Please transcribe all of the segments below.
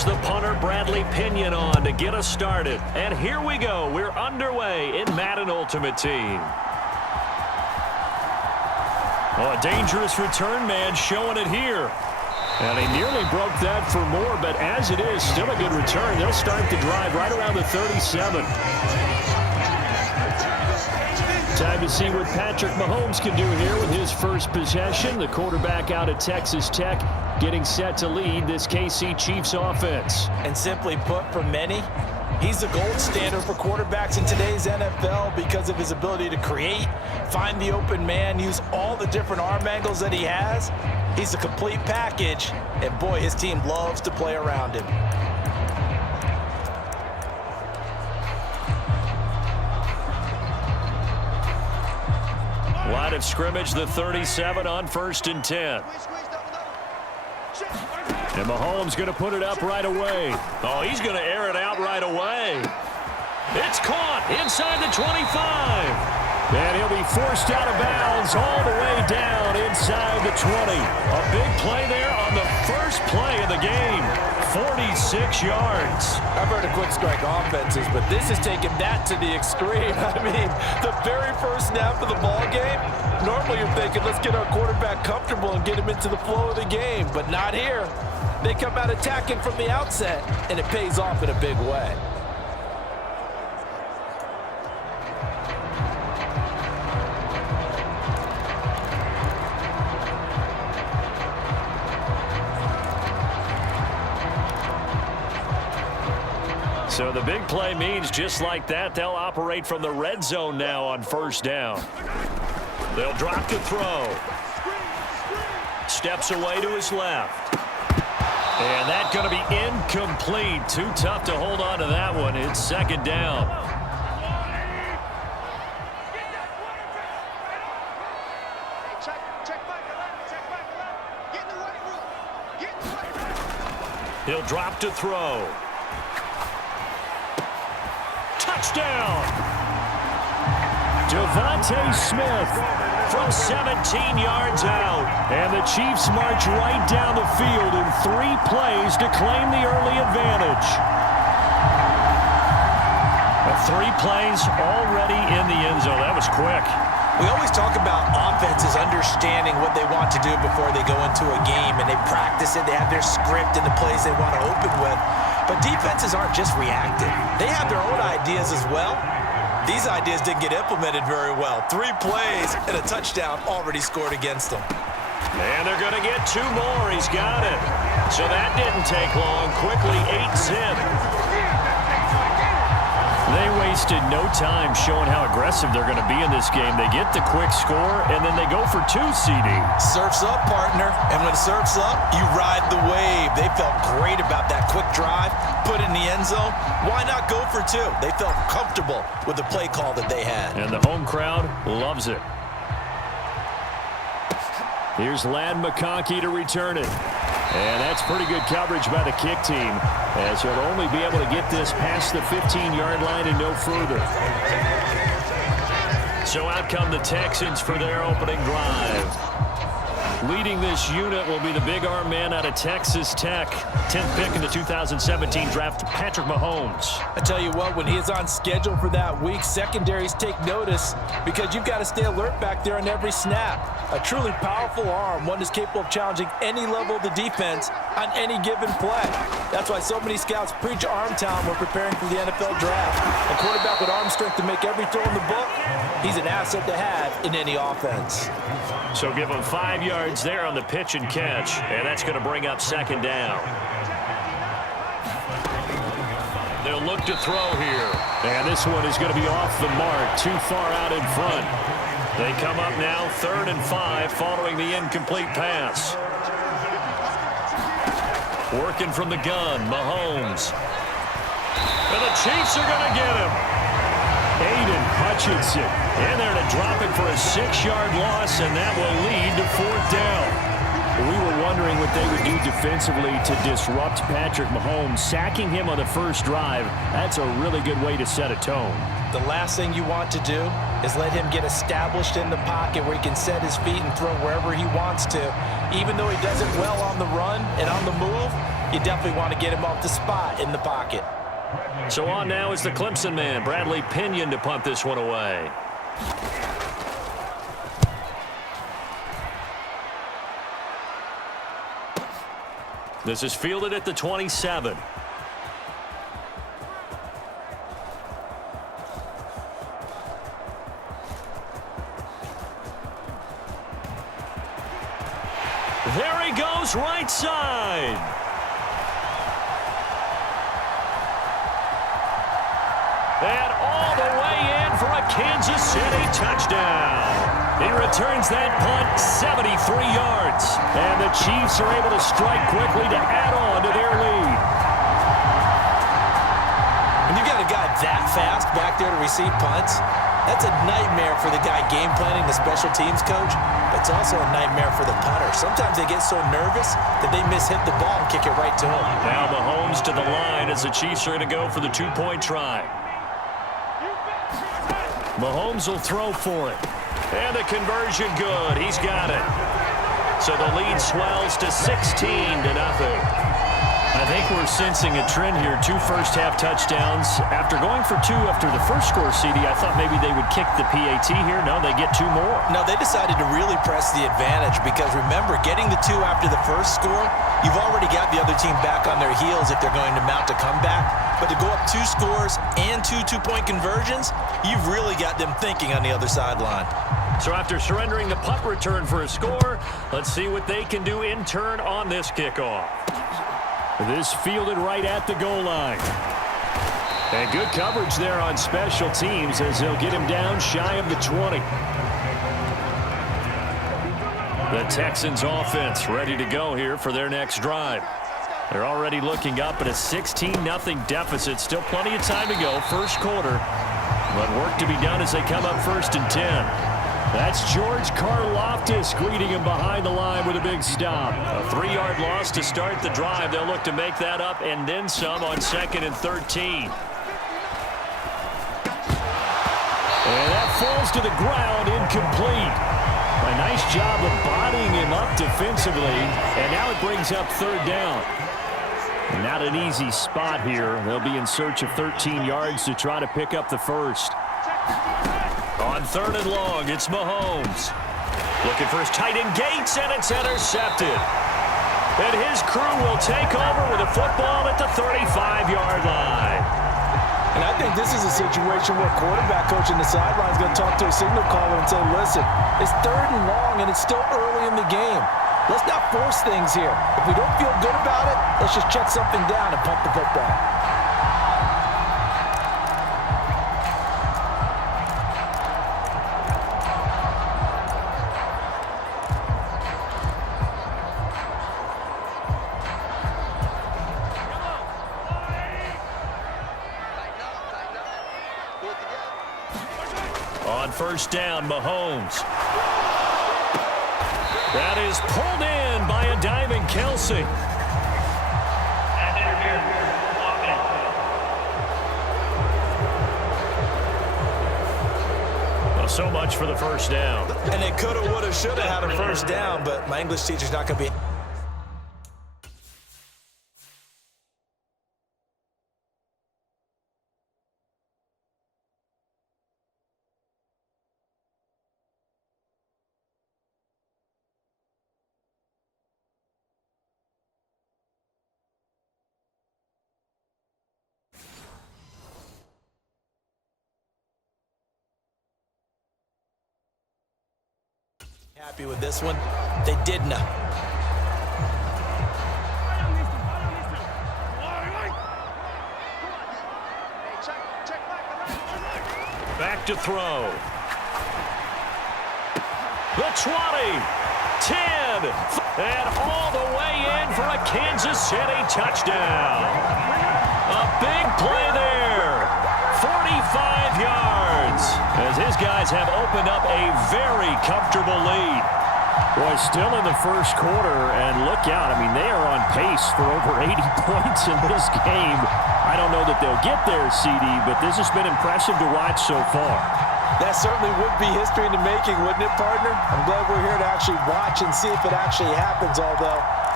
There's the punter, Bradley Pinion, on to get us started. And here we go. We're underway in Madden Ultimate Team. Oh, a dangerous return man showing it here. And he nearly broke that for more, but as it is, still a good return. They'll start the drive right around the 37. Time to see what Patrick Mahomes can do here with his first possession. The quarterback out of Texas Tech getting set to lead this KC Chiefs offense. And simply put, for many, he's the gold standard for quarterbacks in today's NFL because of his ability to create, find the open man, use all the different arm angles that he has. He's a complete package, and boy, his team loves to play around him. Line of scrimmage, the 37 on 1st and 10. And Mahomes going to put it up right away. Oh, he's going to air it out right away. It's caught inside the 25. And he'll be forced out of bounds all the way down inside the 20. A big play there on the first play of the game. 46 yards. I've heard of quick strike offenses, but this is taking that to the extreme. I mean, the very first snap of the ball game, normally you're thinking, let's get our quarterback comfortable and get him into the flow of the game, but not here. They come out attacking from the outset, and it pays off in a big way. So the big play means just like that, they'll operate from the red zone now on 1st down. They'll drop to throw. Steps away to his left. And that's going to be incomplete. Too tough to hold on to that one. It's 2nd down. He'll drop to throw. Touchdown! Devontae Smith from 17 yards out. And the Chiefs march right down the field in 3 plays to claim the early advantage. 3 plays already in the end zone. That was quick. We always talk about offenses understanding what they want to do before they go into a game, and they practice it. They have their script and the plays they want to open with. But defenses aren't just reactive. They have their own ideas as well. These ideas didn't get implemented very well. 3 plays and a touchdown already scored against them. And they're going to get 2 more. He's got it. So that didn't take long. Quickly 8-zip. They wasted no time showing how aggressive they're going to be in this game. They get the quick score, and then they go for 2, CD. Surf's up, partner. And when surf's up, you ride the wave. They felt great about that quick drive, put it in the end zone. Why not go for 2? They felt comfortable with the play call that they had. And the home crowd loves it. Here's Ladd McConkey to return it. And that's pretty good coverage by the kick team, as he'll only be able to get this past the 15-yard line and no further. So out come the Texans for their opening drive. Leading this unit will be the big arm man out of Texas Tech. 10th pick in the 2017 draft, Patrick Mahomes. I tell you what, when he is on schedule for that week, secondaries take notice because you've got to stay alert back there on every snap. A truly powerful arm, one that's capable of challenging any level of the defense on any given play. That's why so many scouts preach arm talent when preparing for the NFL draft. A quarterback with arm strength to make every throw in the book, he's an asset to have in any offense. So give him 5 yards there on the pitch and catch, and that's going to bring up 2nd down. They'll look to throw here. And this one is going to be off the mark, too far out in front. They come up now 3rd and 5 following the incomplete pass. Working from the gun, Mahomes. And the Chiefs are going to get him. Aiden Hutchinson in there to drop it for a 6-yard loss, and that will lead to 4th down. We were wondering what they would do defensively to disrupt Patrick Mahomes. Sacking him on the first drive, that's a really good way to set a tone. The last thing you want to do is let him get established in the pocket where he can set his feet and throw wherever he wants to. Even though he does it well on the run and on the move, you definitely want to get him off the spot in the pocket. So on now is the Clemson man, Bradley Pinion, to punt this one away. This is fielded at the 27. There he goes, right side. And all the way in for a Kansas City touchdown. He returns that punt 73 yards. And the Chiefs are able to strike quickly to add on to their lead. When you got a guy that fast back there to receive punts, that's a nightmare for the guy game planning, the special teams coach. But it's also a nightmare for the punter. Sometimes they get so nervous that they mishit the ball and kick it right to him. Now Mahomes to the line as the Chiefs are going to go for the two-point try. Mahomes will throw for it. And the conversion good. He's got it. So the lead swells to 16-0. I think we're sensing a trend here. 2 first-half touchdowns. After going for 2 after the first score, CD, I thought maybe they would kick the PAT here. No, they get 2 more. No, they decided to really press the advantage because, remember, getting the 2 after the first score, you've already got the other team back on their heels if they're going to mount a comeback. But to go up 2 scores and 2 two-point conversions, you've really got them thinking on the other sideline. So after surrendering the punt return for a score, let's see what they can do in turn on this kickoff. This fielded right at the goal line. And good coverage there on special teams as they'll get him down shy of the 20. The Texans offense ready to go here for their next drive. They're already looking up at a 16-0 deficit. Still plenty of time to go, first quarter. But work to be done as they come up 1st and 10. That's George Karlaftis greeting him behind the line with a big stop. A 3-yard loss to start the drive. They'll look to make that up and then some on 2nd and 13. And that falls to the ground, incomplete. A nice job of bodying him up defensively. And now it brings up 3rd down. Not an easy spot here. They'll be in search of 13 yards to try to pick up the first. On 3rd and long, it's Mahomes. Looking for his tight end Gates, and it's intercepted. And his crew will take over with a football at the 35-yard line. And I think this is a situation where quarterback coach in the sideline is going to talk to a signal caller and say, listen, it's 3rd and long, and it's still early in the game. Let's not force things here. If we don't feel good about it, let's just check something down and pump the football. On 1st down, Mahomes. That is pulled in by a diving Kelsey. Well, so much for the 1st down. And they coulda, woulda, shoulda had a 1st down, but my English teacher's not going to be... happy with this one. They did not. Back to throw. The 20, 10, and all the way in for a Kansas City touchdown. A big play there. 45 yards as his guys have opened up a very comfortable lead. Boy, still in the first quarter, and look out. I mean, they are on pace for over 80 points in this game. I don't know that they'll get there, CD, but this has been impressive to watch so far. That certainly would be history in the making, wouldn't it, partner? I'm glad we're here to actually watch and see if it actually happens, although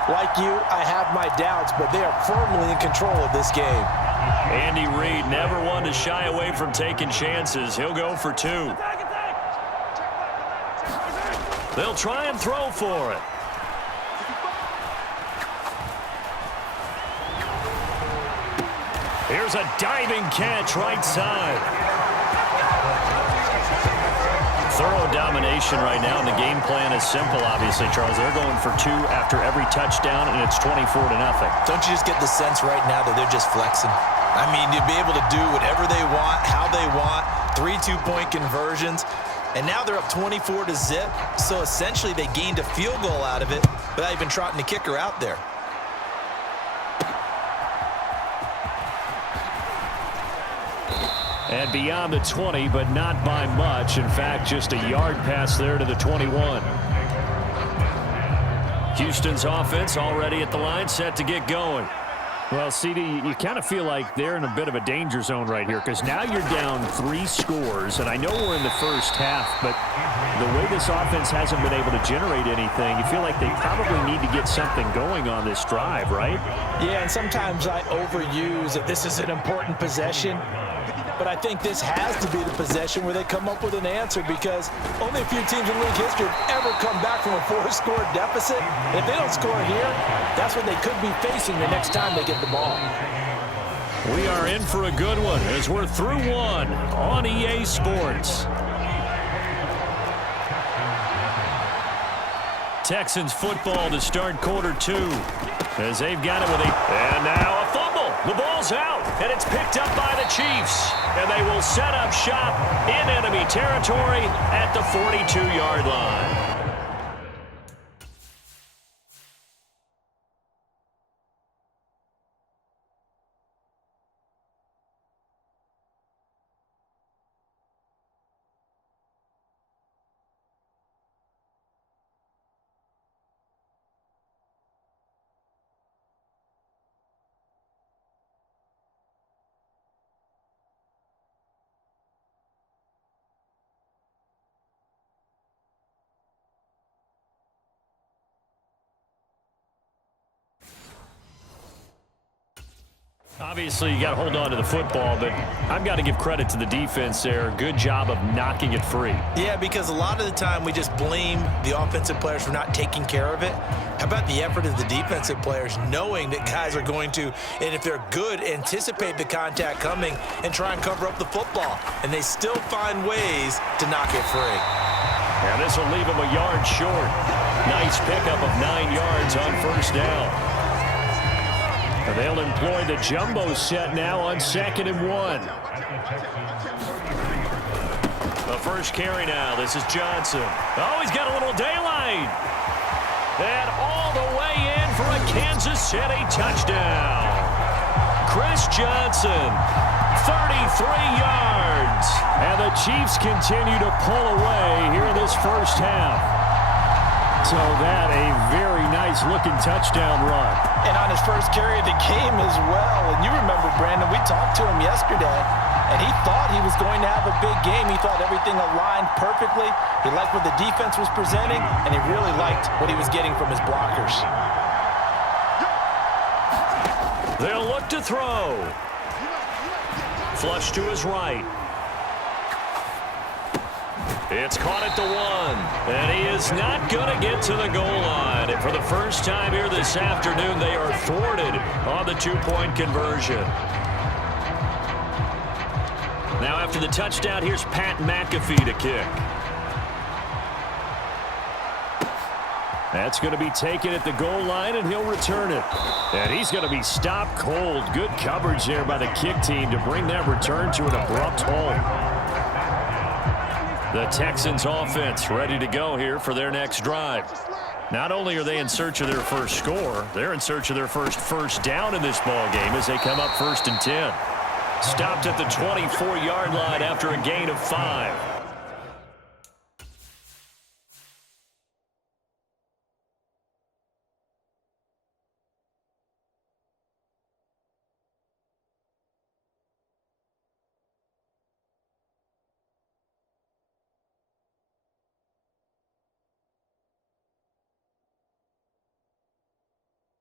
Like you, I have my doubts, but they are firmly in control of this game. Andy Reid never one to shy away from taking chances. He'll go for 2. They'll try and throw for it. Here's a diving catch right side. Thorough domination right now, and the game plan is simple, obviously, Charles. They're going for 2 after every touchdown, and it's 24-0. Don't you just get the sense right now that they're just flexing? I mean, you'd be able to do whatever they want, how they want, 3 two-point conversions, and now they're up 24-0, so essentially they gained a field goal out of it without even trotting the kicker out there. And beyond the 20, but not by much. In fact, just a yard pass there to the 21. Houston's offense already at the line, set to get going. Well, CD, you kind of feel like they're in a bit of a danger zone right here because now you're down 3 scores, and I know we're in the first half, but the way this offense hasn't been able to generate anything, you feel like they probably need to get something going on this drive, right? Yeah, and sometimes I overuse that this is an important possession, but I think this has to be the possession where they come up with an answer because only a few teams in league history have ever come back from a 4-score deficit. If they don't score here, that's what they could be facing the next time they get the ball. We are in for a good one as we're through 1 on EA Sports. Texans football to start quarter 2 as they've got it with and now a fumble. The ball's out, and it's picked up by the Chiefs. And they will set up shop in enemy territory at the 42-yard line. Obviously, you got to hold on to the football, but I've got to give credit to the defense there. Good job of knocking it free. Yeah, because a lot of the time we just blame the offensive players for not taking care of it. How about the effort of the defensive players knowing that guys are going to, and if they're good, anticipate the contact coming and try and cover up the football. And they still find ways to knock it free. And this will leave them a yard short. Nice pickup of 9 yards on first down. They'll employ the jumbo set now on 2nd and 1. The first carry now. This is Johnson. Oh, he's got a little daylight. And all the way in for a Kansas City touchdown. Chris Johnson, 33 yards. And the Chiefs continue to pull away here in this first half. So that a very nice-looking touchdown run. And on his first carry of the game as well. And you remember, Brandon, we talked to him yesterday, and he thought he was going to have a big game. He thought everything aligned perfectly. He liked what the defense was presenting, and he really liked what he was getting from his blockers. They'll look to throw. Flush to his right. It's caught at the 1, and he is not going to get to the goal line. And for the first time here this afternoon, they are thwarted on the 2-point conversion. Now after the touchdown, here's Pat McAfee to kick. That's going to be taken at the goal line, and he'll return it. And he's going to be stopped cold. Good coverage there by the kick team to bring that return to an abrupt halt. The Texans offense ready to go here for their next drive. Not only are they in search of their first score, they're in search of their first down in this ball game as they come up 1st and 10. Stopped at the 24-yard line after a gain of 5.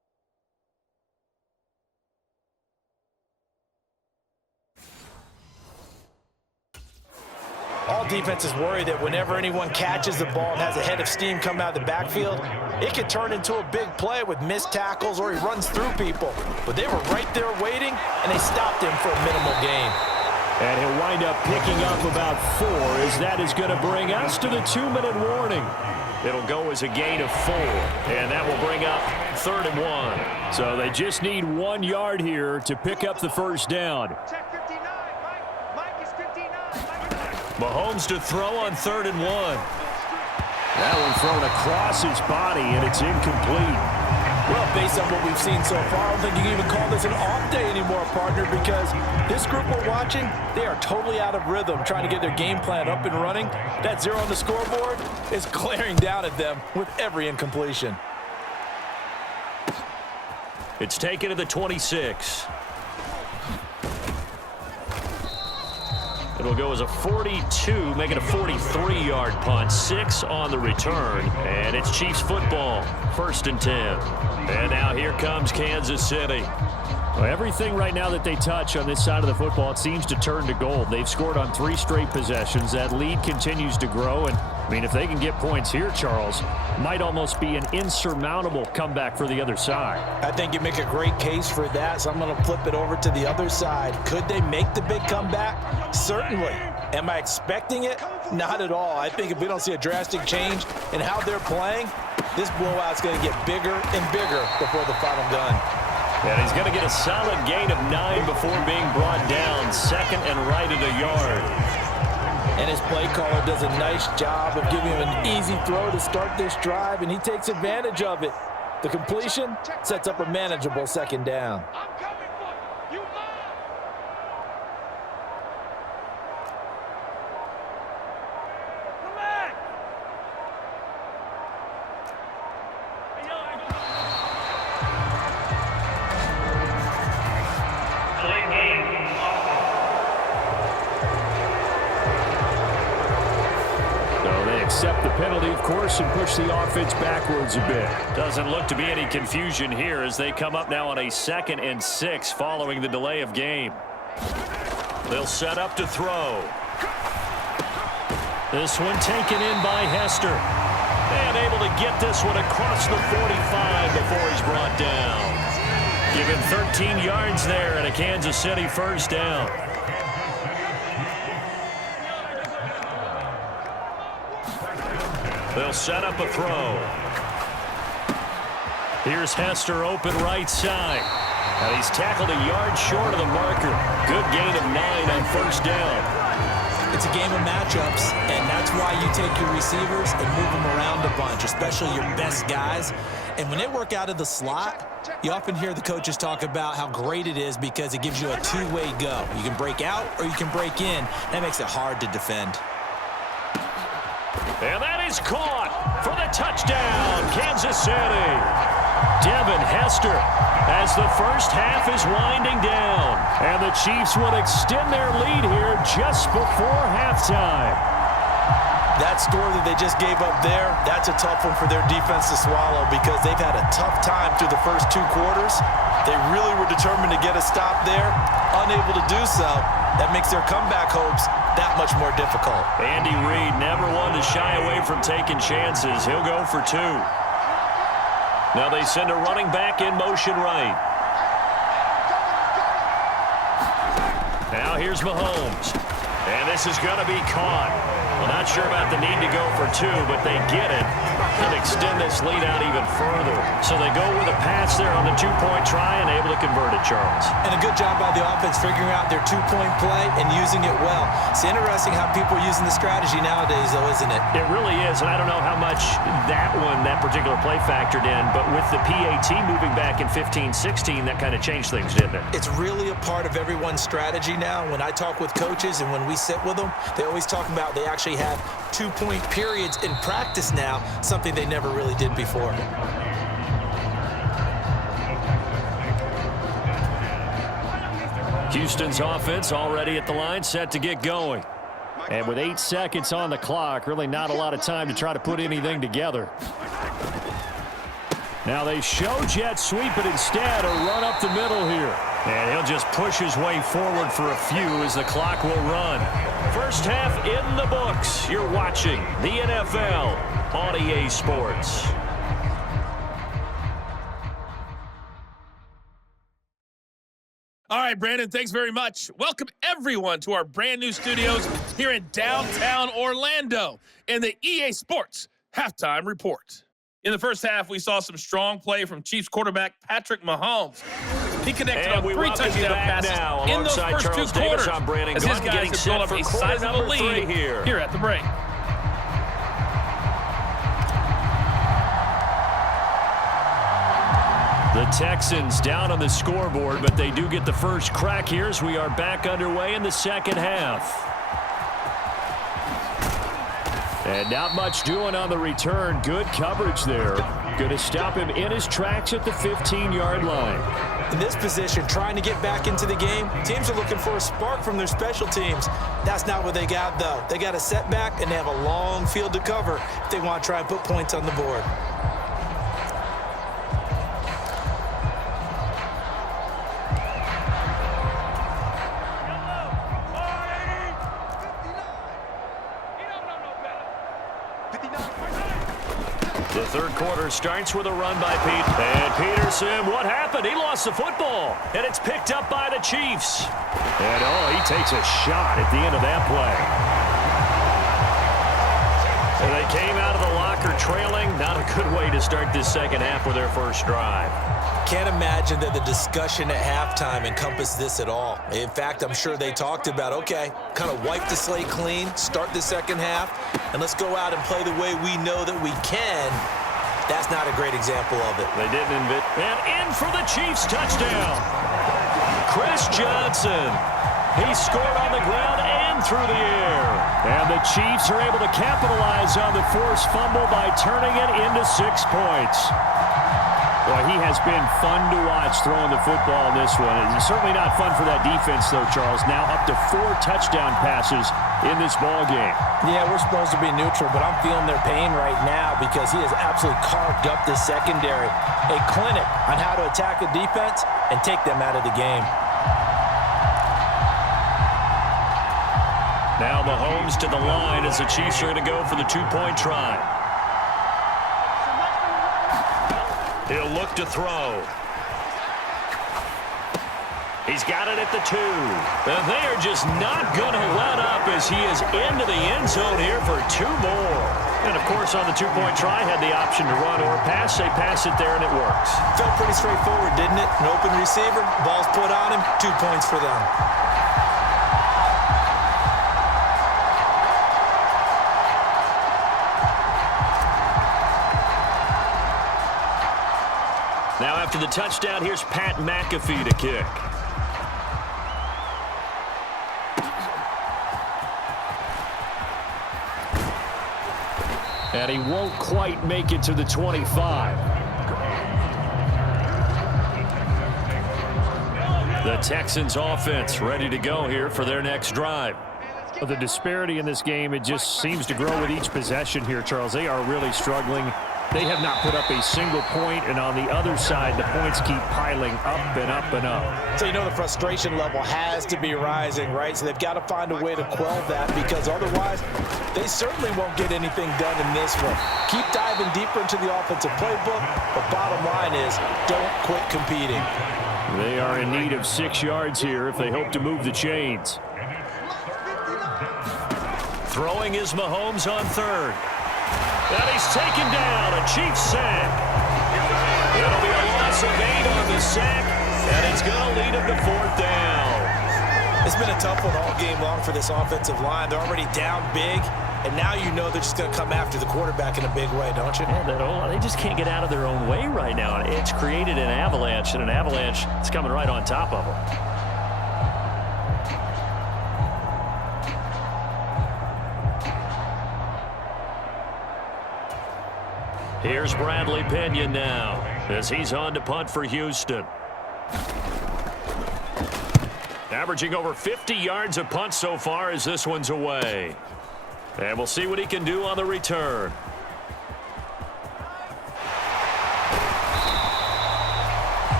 defense is worried that whenever anyone catches the ball and has a head of steam come out of the backfield, it could turn into a big play with missed tackles or he runs through people. But they were right there waiting, and they stopped him for a minimal gain. And he'll wind up picking up about 4, as that is going to bring us to the 2-minute warning. It'll go as a gain of 4, and that will bring up 3rd and 1. So they just need 1 yard here to pick up the first down. Mahomes to throw on 3rd and 1. That one thrown across his body, and it's incomplete. Well, based on what we've seen so far, I don't think you can even call this an off day anymore, partner, because this group we're watching, they are totally out of rhythm, trying to get their game plan up and running. That 0 on the scoreboard is glaring down at them with every incompletion. It's taken to the 26. It'll go as a 42, making a 43-yard punt. 6 on the return, and it's Chiefs football. 1st and 10. And now here comes Kansas City. Well, everything right now that they touch on this side of the football, it seems to turn to gold. They've scored on 3 straight possessions. That lead continues to grow, and I mean, if they can get points here, Charles, might almost be an insurmountable comeback for the other side. I think you make a great case for that, so I'm going to flip it over to the other side. Could they make the big comeback? Certainly. Am I expecting it? Not at all. I think if we don't see a drastic change in how they're playing, this blowout's going to get bigger and bigger before the final gun. And he's going to get a solid gain of 9 before being brought down. 2nd and right at a yard. And his play caller does a nice job of giving him an easy throw to start this drive, and he takes advantage of it. The completion sets up a manageable 2nd down. Accept the penalty, of course, and push the offense backwards a bit. Doesn't look to be any confusion here as they come up now on a 2nd and 6 following the delay of game. They'll set up to throw. This one taken in by Hester. And able to get this one across the 45 before he's brought down. Give him 13 yards there and a Kansas City 1st down. They'll set up a throw. Here's Hester open right side. And he's tackled a yard short of the marker. Good gain of 9 on 1st down. It's a game of matchups, and that's why you take your receivers and move them around a bunch, especially your best guys. And when they work out of the slot, you often hear the coaches talk about how great it is because it gives you a two-way go. You can break out or you can break in. That makes it hard to defend. And that is caught for the touchdown, Kansas City. Devin Hester as the first half is winding down. And the Chiefs will extend their lead here just before halftime. That score that they just gave up there, that's a tough one for their defense to swallow because they've had a tough time through the first 2 quarters. They really were determined to get a stop there, unable to do so. That makes their comeback hopes that much more difficult. Andy Reid never one to shy away from taking chances. He'll go for 2. Now they send a running back in motion right. Now here's Mahomes. And this is going to be caught. Well, not sure about the need to go for 2, but they get it and extend this lead out even further. So they go with a pass there on the 2-point try and able to convert it, Charles. And a good job by the offense figuring out their 2-point play and using it well. It's interesting how people are using the strategy nowadays, though, isn't it? It really is, and I don't know how much that particular play factored in, but with the PAT moving back in 15-16, that kind of changed things, didn't it? It's really a part of everyone's strategy now. When I talk with coaches and when we sit with them, they always talk about they actually have 2-point periods in practice now, something they never really did before. Houston's offense already at the line, set to get going. And with 8 seconds on the clock, really not a lot of time to try to put anything together. Now they show jet sweep, but instead a run up the middle here. And he'll just push his way forward for a few as the clock will run. First half in the books. You're watching the NFL on EA Sports. All right, Brandon, thanks very much. Welcome, everyone, to our brand new studios here in downtown Orlando in the EA Sports Halftime Report. In the first half, we saw some strong play from Chiefs quarterback Patrick Mahomes. He connected on 3 touchdown passes in those first Charles 2 quarters Brandon as his Gunn guys have built up a sizable lead here at the break. The Texans down on the scoreboard, but they do get the first crack here as we are back underway in the second half. And not much doing on the return. Good coverage there. Going to stop him in his tracks at the 15-yard line. In this position, trying to get back into the game, teams are looking for a spark from their special teams. That's not what they got, though. They got a setback, and they have a long field to cover if they want to try and put points on the board. The third quarter starts with a run by Pete. And Peterson, what happened? He lost the football. And it's picked up by the Chiefs. And, he takes a shot at the end of that play. And they came out of the locker trailing. Not a good way to start this second half with their first drive. Can't imagine that the discussion at halftime encompassed this at all. In fact, I'm sure they talked about, okay, kind of wipe the slate clean, start the second half, and let's go out and play the way we know that we can. That's not a great example of it. They didn't invent. And in for the Chiefs touchdown. Chris Johnson. He scored on the ground and through the air. And the Chiefs are able to capitalize on the forced fumble by turning it into 6 points. Boy, he has been fun to watch throwing the football in this one. It's certainly not fun for that defense, though, Charles. Now up to 4 touchdown passes in this ball game. Yeah, we're supposed to be neutral, but I'm feeling their pain right now because he has absolutely carved up this secondary. A clinic on how to attack a defense and take them out of the game. Now Mahomes to the line as the Chiefs are going to go for the 2-point try. He'll look to throw. He's got it at the 2. And they are just not going to let up as he is into the end zone here for 2 more. And, of course, on the 2-point try, had the option to run or pass. They pass it there, and it works. Felt pretty straightforward, didn't it? An open receiver, ball's put on him, 2 points for them. Now after the touchdown, here's Pat McAfee to kick. And he won't quite make it to the 25. The Texans offense ready to go here for their next drive. Well, the disparity in this game, it just seems to grow with each possession here, Charles. They are really struggling. They have not put up a single point, and on the other side, the points keep piling up and up and up. So you know the frustration level has to be rising, right? So they've got to find a way to quell that because otherwise they certainly won't get anything done in this one. Keep diving deeper into the offensive playbook, but bottom line is don't quit competing. They are in need of 6 yards here if they hope to move the chains. Throwing is Mahomes on third. And he's taken down, a Chiefs sack. It'll be a loss of 8 on the sack, and it's going to lead him to 4th down. It's been a tough one all game long for this offensive line. They're already down big, and now you know they're just going to come after the quarterback in a big way, don't you? Yeah, they just can't get out of their own way right now. It's created an avalanche, and an avalanche is coming right on top of them. Here's Bradley Pinion now as he's on to punt for Houston. Averaging over 50 yards a punt so far as this one's away. And we'll see what he can do on the return.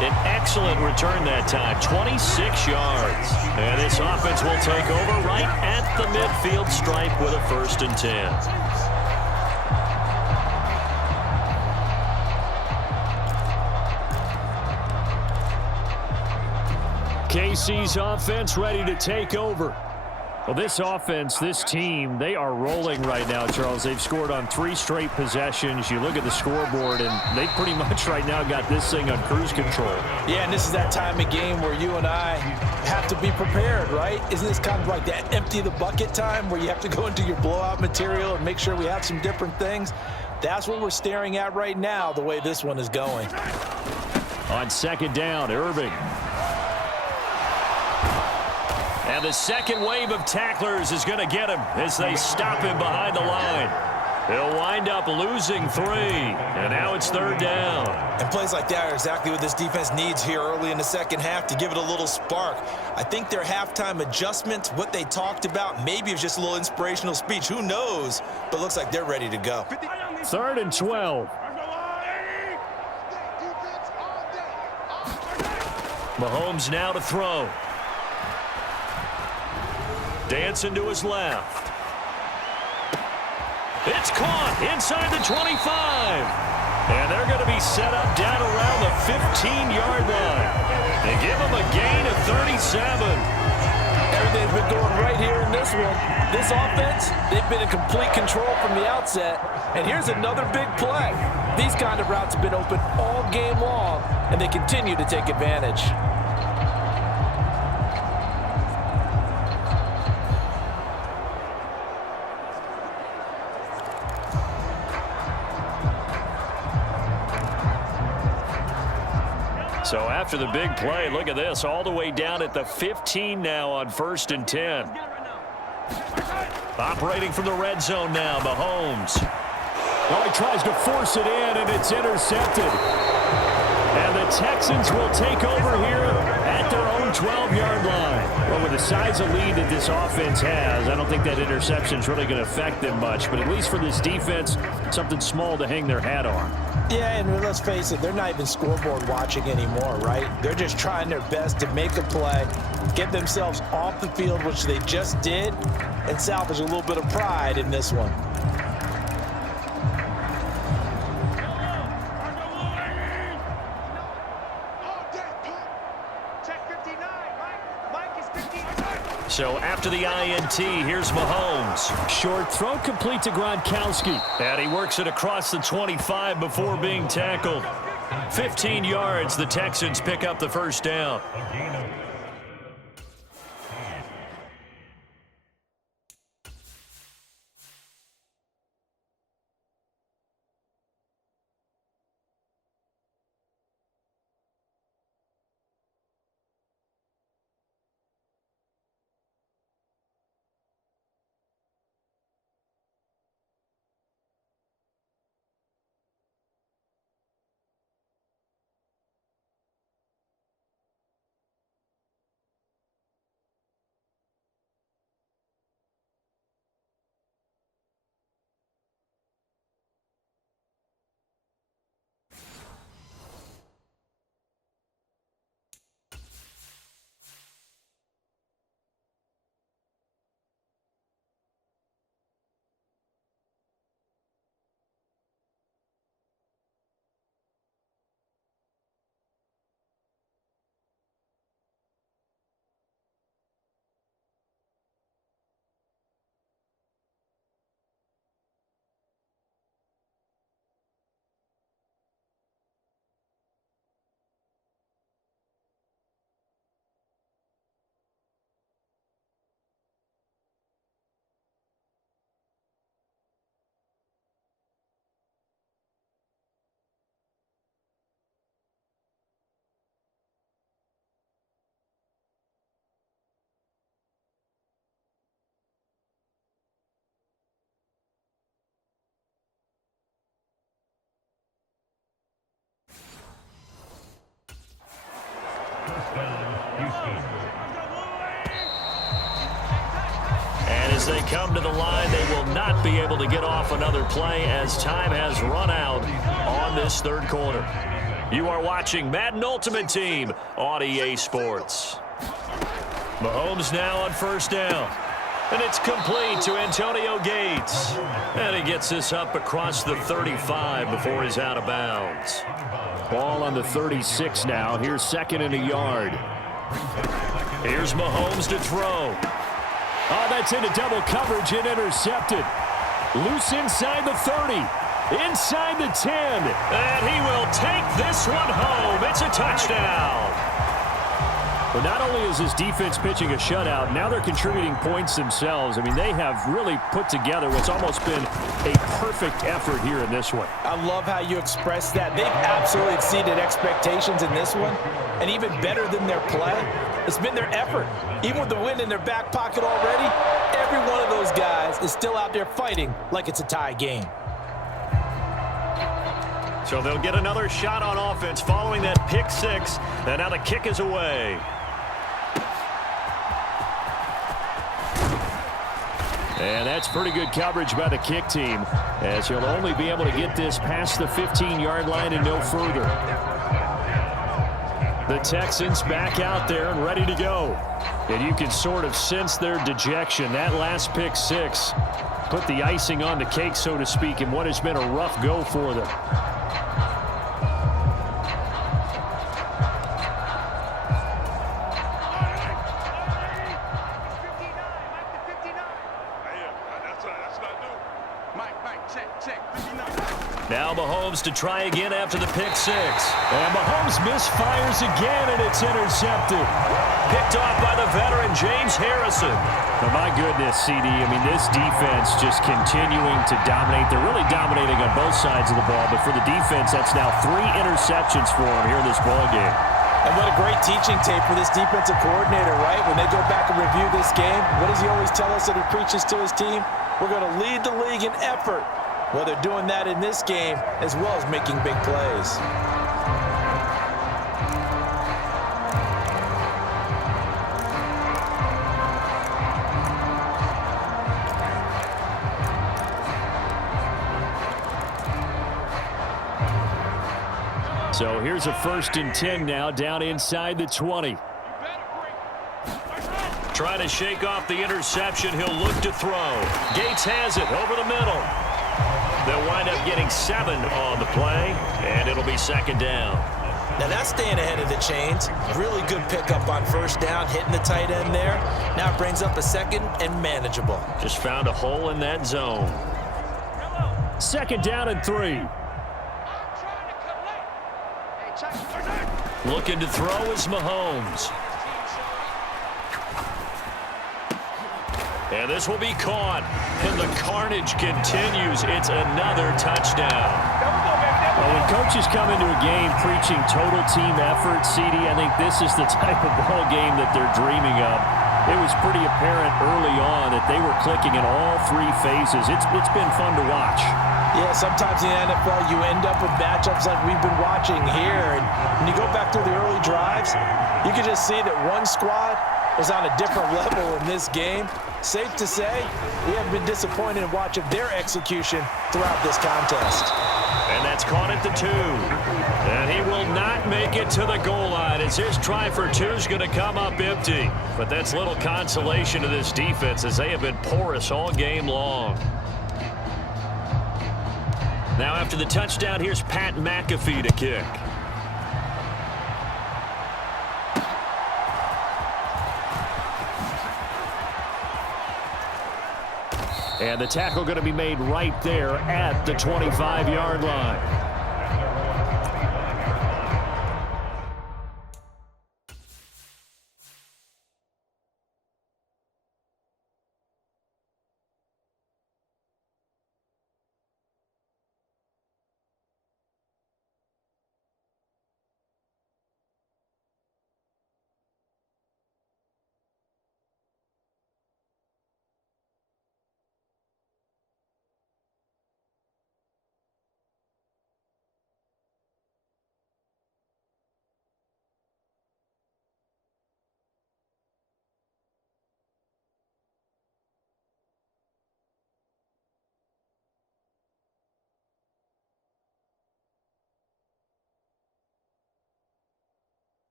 An excellent return that time, 26 yards. And this offense will take over right at the midfield stripe with a 1st and 10. KC's offense ready to take over. Well, this offense, this team, they are rolling right now, Charles. They've scored on 3 straight possessions. You look at the scoreboard, and they pretty much right now got this thing on cruise control. Yeah, and this is that time of game where you and I have to be prepared, right? Isn't this kind of like that empty the bucket time where you have to go into your blowout material and make sure we have some different things? That's what we're staring at right now, the way this one is going. On 2nd down, Irving. And the second wave of tacklers is going to get him as they stop him behind the line. He'll wind up losing 3, and now it's 3rd down. And plays like that are exactly what this defense needs here early in the second half to give it a little spark. I think their halftime adjustment, what they talked about, maybe it was just a little inspirational speech. Who knows? But it looks like they're ready to go. 3rd and 12. Mahomes now to throw. Dancing to his left. It's caught inside the 25. And they're going to be set up down around the 15-yard line. They give them a gain of 37. Everything's been going right here in this one. This offense, they've been in complete control from the outset. And here's another big play. These kind of routes have been open all game long, and they continue to take advantage. So after the big play, look at this, all the way down at the 15 now on 1st and 10. Operating from the red zone now, Mahomes. Oh, he tries to force it in, and it's intercepted. And the Texans will take over here at their own 12-yard line. Well, with the size of lead that this offense has, I don't think that interception is really going to affect them much. But at least for this defense, something small to hang their hat on. Yeah, and let's face it, they're not even scoreboard watching anymore, right? They're just trying their best to make a play, get themselves off the field, which they just did, and salvage a little bit of pride in this one. So after the INT, here's Mahomes. Short throw complete to Gronkowski. And he works it across the 25 before being tackled. 15 yards, the Texans pick up the 1st down. And as they come to the line, they will not be able to get off another play as time has run out on this 3rd quarter. You are watching Madden Ultimate Team on EA Sports. Mahomes now on first down. And it's complete to Antonio Gates. And he gets this up across the 35 before he's out of bounds. Ball on the 36 now. Here's second and a yard. Here's Mahomes to throw. Oh, that's into double coverage and intercepted. Loose inside the 30. Inside the 10. And he will take this one home. It's a touchdown. But not only is this defense pitching a shutout, now they're contributing points themselves. I mean, they have really put together what's almost been a perfect effort here in this one. I love how you express that. They've absolutely exceeded expectations in this one, and even better than their play, it's been their effort. Even with the win in their back pocket already, every one of those guys is still out there fighting like it's a tie game. So they'll get another shot on offense following that pick six, and now the kick is away. And that's pretty good coverage by the kick team, as he'll only be able to get this past the 15-yard line and no further. The Texans back out there and ready to go. And you can sort of sense their dejection. That last pick six put the icing on the cake, so to speak, in what has been a rough go for them. Now Mahomes to try again after the pick six. And Mahomes misfires again, and it's intercepted. Picked off by the veteran James Harrison. Oh, my goodness, CD. I mean, this defense just continuing to dominate. They're really dominating on both sides of the ball, but for the defense, that's now 3 interceptions for them here in this ball game. And what a great teaching tape for this defensive coordinator, right? When they go back and review this game, what does he always tell us that he preaches to his team? We're going to lead the league in effort. Well, they're doing that in this game as well as making big plays. So here's a 1st and 10 now, down inside the 20. Trying to shake off the interception. He'll look to throw. Gates has it over the middle. They'll wind up getting 7 on the play, and it'll be 2nd down. Now that's staying ahead of the chains. Really good pickup on 1st down, hitting the tight end there. Now it brings up a 2nd and manageable. Just found a hole in that zone. 2nd down and 3. Looking to throw is Mahomes. And this will be caught. And the carnage continues. It's another touchdown. Well, when coaches come into a game preaching total team effort, CD, I think this is the type of ball game that they're dreaming of. It was pretty apparent early on that they were clicking in all 3 phases. It's been fun to watch. Yeah, sometimes in the NFL you end up with matchups like we've been watching here. And when you go back through the early drives, you can just see that one squad was on a different level in this game. Safe to say, we have been disappointed in watching their execution throughout this contest. And that's caught at the 2. And he will not make it to the goal line as his try for 2 is going to come up empty. But that's little consolation to this defense as they have been porous all game long. Now after the touchdown, here's Pat McAfee to kick. And the tackle going to be made right there at the 25-yard line.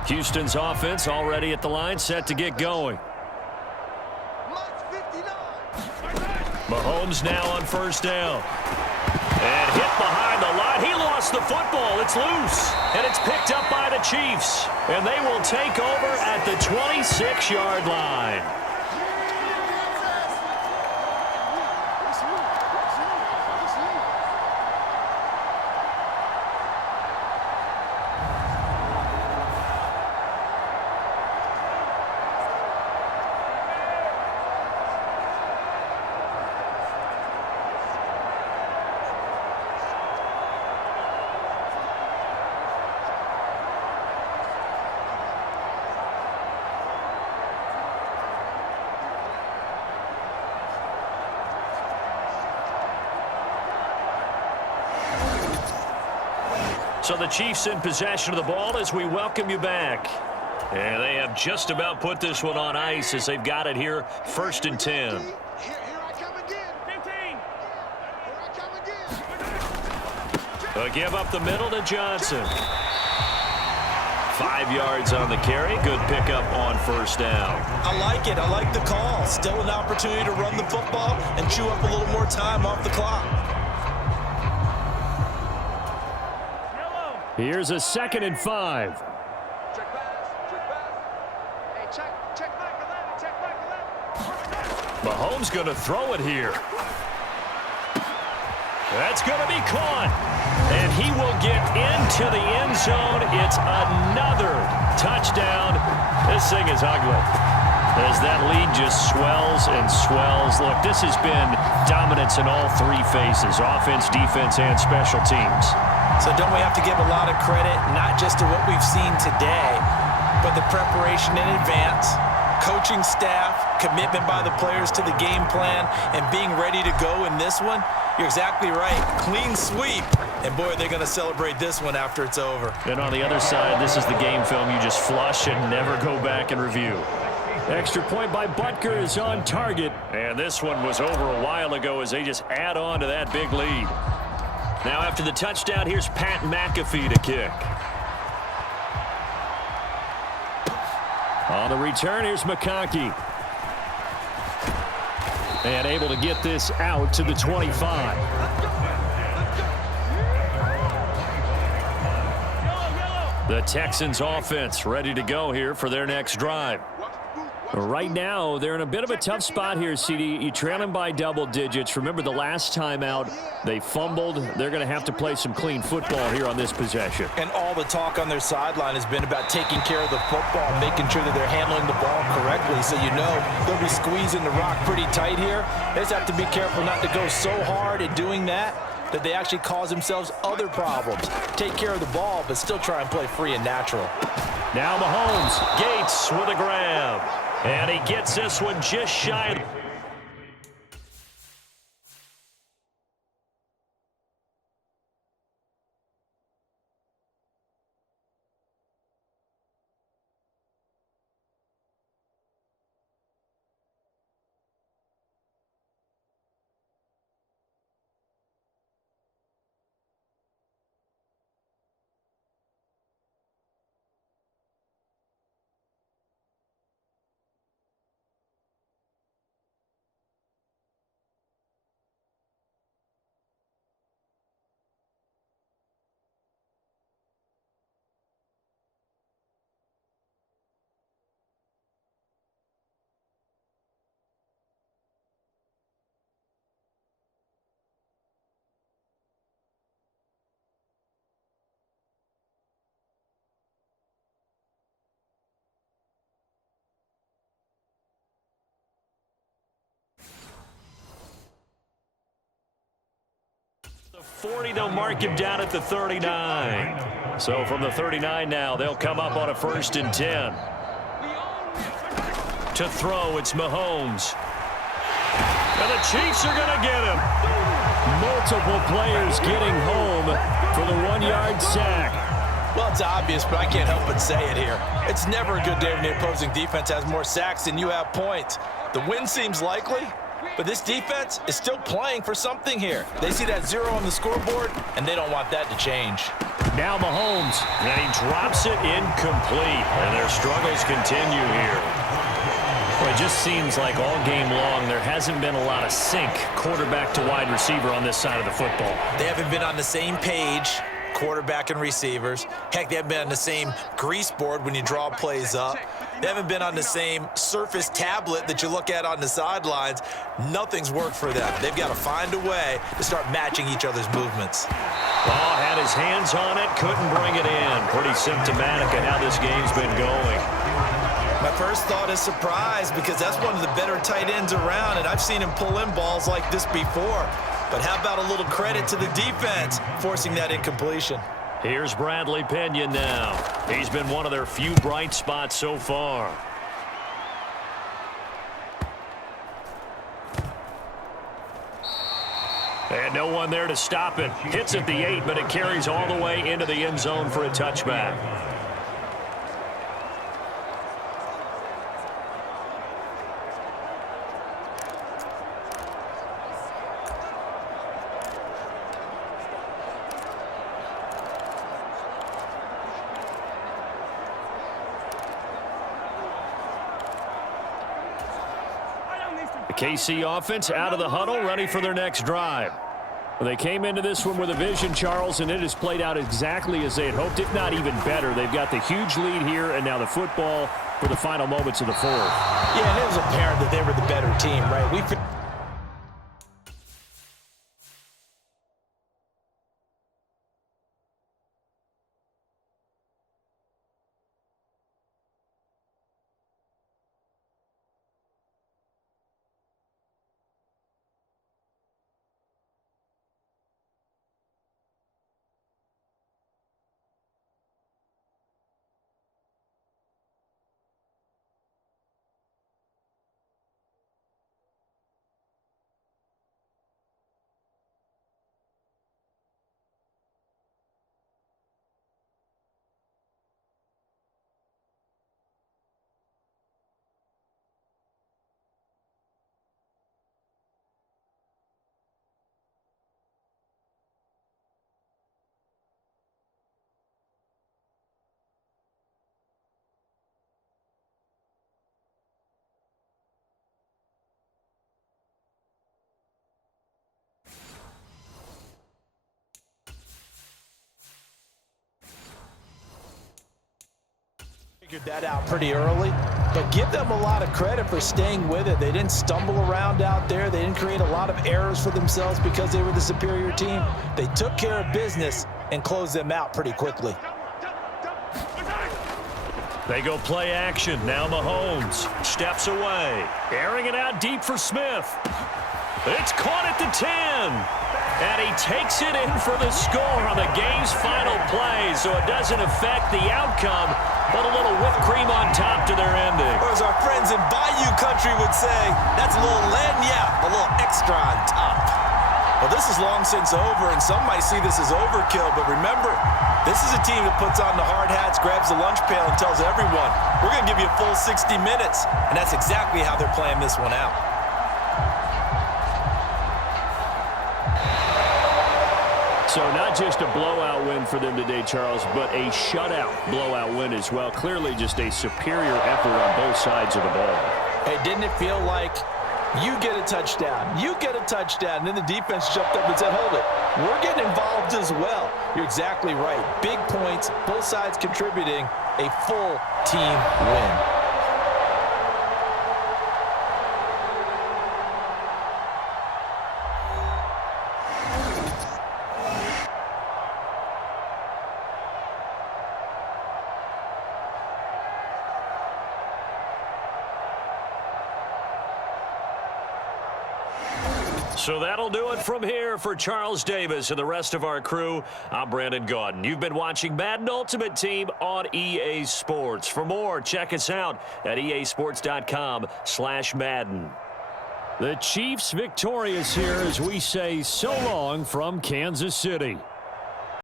Houston's offense already at the line, set to get going. Mahomes now on first down. And hit behind the line. He lost the football. It's loose. And it's picked up by the Chiefs. And they will take over at the 26-yard line. So the Chiefs in possession of the ball as we welcome you back. And they have just about put this one on ice as they've got it here, 1st and 10. Here I come again. 15. Here I come again. A give up the middle to Johnson. 5 yards on the carry. Good pickup on first down. I like it. I like the call. Still an opportunity to run the football and chew up a little more time off the clock. Here's a 2nd and 5. Check pass. Check pass. Hey, check back 11. Check back 11. Mahomes going to throw it here. That's going to be caught. And he will get into the end zone. It's another touchdown. This thing is ugly. As that lead just swells and swells. Look, this has been dominance in all 3 phases. Offense, defense, and special teams. So don't we have to give a lot of credit, not just to what we've seen today, but the preparation in advance, coaching staff, commitment by the players to the game plan, and being ready to go in this one? You're exactly right. Clean sweep. And, boy, they're going to celebrate this one after it's over. And on the other side, this is the game film you just flush and never go back and review. Extra point by Butker is on target. And this one was over a while ago as they just add on to that big lead. Now after the touchdown, here's Pat McAfee to kick. On the return, here's McConkey. And able to get this out to the 25. The Texans offense ready to go here for their next drive. Right now, they're in a bit of a tough spot here, CD. You trail them by double digits. Remember the last time out, they fumbled. They're going to have to play some clean football here on this possession. And all the talk on their sideline has been about taking care of the football, making sure that they're handling the ball correctly. So you know they'll be squeezing the rock pretty tight here. They just have to be careful not to go so hard at doing that they actually cause themselves other problems. Take care of the ball, but still try and play free and natural. Now Mahomes, Gates with a grab. And he gets this one just shy of... The 40, they'll mark him down at the 39. So from the 39 now, they'll come up on a 1st and 10. To throw, it's Mahomes. And the Chiefs are going to get him. Multiple players getting home for the 1-yard sack. Well, it's obvious, but I can't help but say it here. It's never a good day when the opposing defense has more sacks than you have points. The win seems likely, But this defense is still playing for something here. They see that 0 on the scoreboard, and they don't want that to change. Now Mahomes, and he drops it incomplete, and their struggles continue here. Well, it just seems like all game long there hasn't been a lot of sync quarterback to wide receiver on this side of the football. They haven't been on the same page, quarterback and receivers. Heck, they haven't been on the same grease board when you draw plays up. They haven't been on the same Surface tablet that you look at on the sidelines. Nothing's worked for them. They've got to find a way to start matching each other's movements. Oh, had his hands on it, couldn't bring it in. Pretty symptomatic of how this game's been going. My first thought is surprise because that's one of the better tight ends around, and I've seen him pull in balls like this before. But how about a little credit to the defense forcing that incompletion? Here's Bradley Pena now. He's been one of their few bright spots so far. And no one there to stop it. Hits at the 8, but it carries all the way into the end zone for a touchback. The KC offense out of the huddle, ready for their next drive. Well, they came into this one with a vision, Charles, and it has played out exactly as they had hoped, if not even better. They've got the huge lead here, and now the football for the final moments of the fourth. Yeah, and it was apparent that they were the better team, right? Figured that out pretty early, but give them a lot of credit for staying with it. They didn't stumble around out there. They didn't create a lot of errors for themselves because they were the superior team. They took care of business and closed them out pretty quickly. They go play action. Now Mahomes steps away. Airing it out deep for Smith. It's caught at the 10. And he takes it in for the score on the game's final play, so it doesn't affect the outcome, but a little whipped cream on top to their ending. Or as our friends in Bayou Country would say, that's a little lagniappe, a little extra on top. Well, this is long since over, and some might see this as overkill, but remember, this is a team that puts on the hard hats, grabs the lunch pail, and tells everyone, we're going to give you a full 60 minutes, and that's exactly how they're playing this one out. So not just a blowout win for them today, Charles, but a shutout blowout win as well. Clearly just a superior effort on both sides of the ball. Hey, didn't it feel like you get a touchdown, you get a touchdown, and then the defense jumped up and said, hold it, we're getting involved as well. You're exactly right. Big points, both sides contributing, a full team win. So that'll do it from here for Charles Davis and the rest of our crew. I'm Brandon Gaudin. You've been watching Madden Ultimate Team on EA Sports. For more, check us out at easports.com/Madden. The Chiefs victorious here as we say so long from Kansas City.